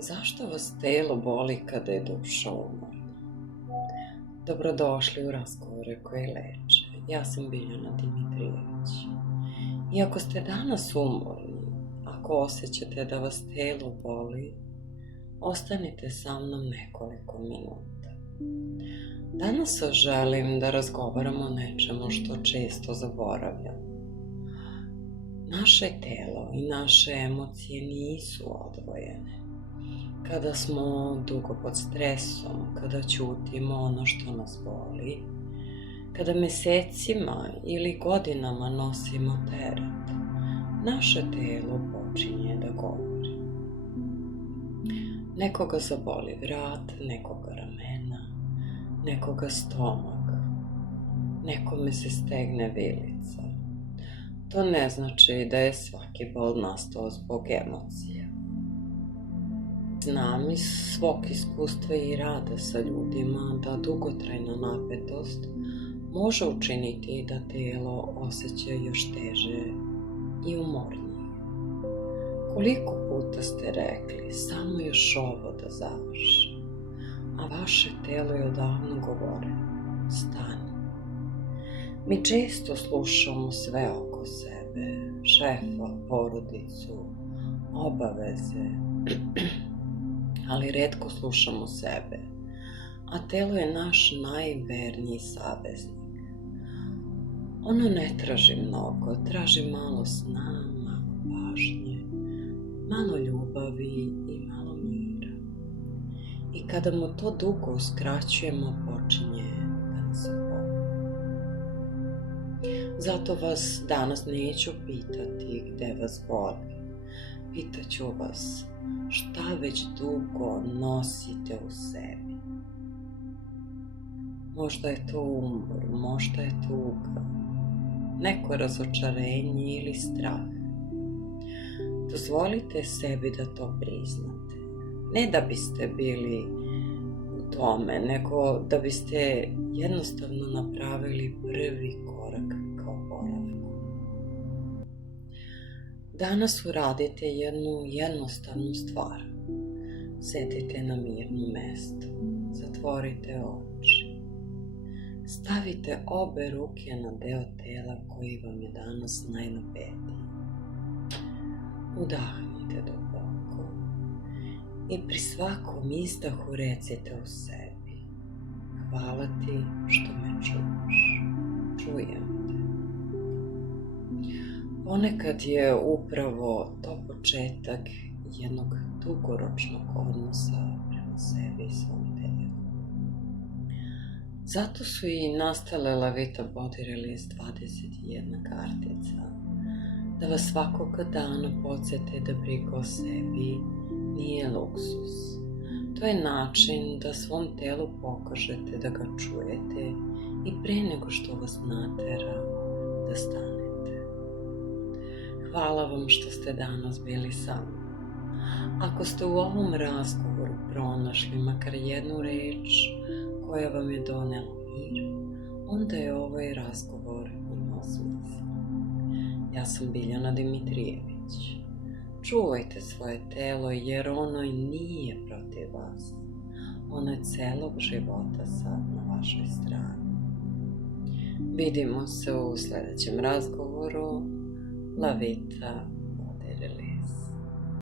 Zašto vas telo boli kada je duša umorna? Dobrodošli u razgovore koje leče. Ja sam Biljana Dimitrijević. Iako ste danas umorni, ako osjećate da vas telo boli, ostanite sa mnom nekoliko minuta. Danas želim da razgovaramo o nečemu što često zaboravljamo. Naše telo i naše emocije nisu odvojene. Kada smo dugo pod stresom, kada ćutimo ono što nas boli, kada mesecima ili godinama nosimo teret, naše telo počinje da govori. Nekoga zaboli vrat, nekoga ramena, nekoga stomak, nekome se stegne vilica. To ne znači da je svaki bol nastao zbog emocija. Znam iz svog iskustva i rada sa ljudima da dugotrajna napetost može učiniti da telo osjeća još teže i umornije. Koliko puta ste rekli samo još ovo da završi, a vaše telo je odavno govore stani. Mi često slušamo sve oko sebe, šefa, porodicu, obaveze, ali retko slušamo sebe, a telo je naš najverniji saveznik. Ono ne traži mnogo, traži malo sna, malo pažnje, malo ljubavi i malo mira. I kada mu to dugo uskraćujemo, počinje da nas boli. Zato vas danas neću pitati gde vas boli. Pitaću vas šta već dugo nosite u sebi. Možda je to umor, možda je tuga, neko razočarenje ili strah. Dozvolite sebi da to priznate. Ne da biste bili u tome, nego da biste jednostavno napravili prvi korak ka oporavku. Danas uradite jednu jednostavnu stvar. Sedite na mirno mesto, zatvorite oči. Stavite obe ruke na deo tela koji vam je danas najnapetiji. Udahnite duboko i pri svakom izdahu recite u sebi: hvala ti što me čuvaš, čujem te. Ponekad je upravo to početak jednog dugoročnog odnosa prema sebi i svom telu. Zato su i nastale Lavita Body Release 21 kartica, da vas svakoga dana podsjete da briga o sebi nije luksus. To je način da svom telu pokažete da ga čujete i pre nego što vas natera da stanete. Hvala vam što ste danas bili sa mnom. Ako ste u ovom razgovoru pronašli makar jednu reč koja vam je donela mir, onda je ovaj razgovor imao smisla. Ja sam Biljana Dimitrijević. Čuvajte svoje telo jer ono i nije protiv vas. Ono je celog života sad na vašoj strani. Vidimo se u sljedećem razgovoru. Lavita Body Release.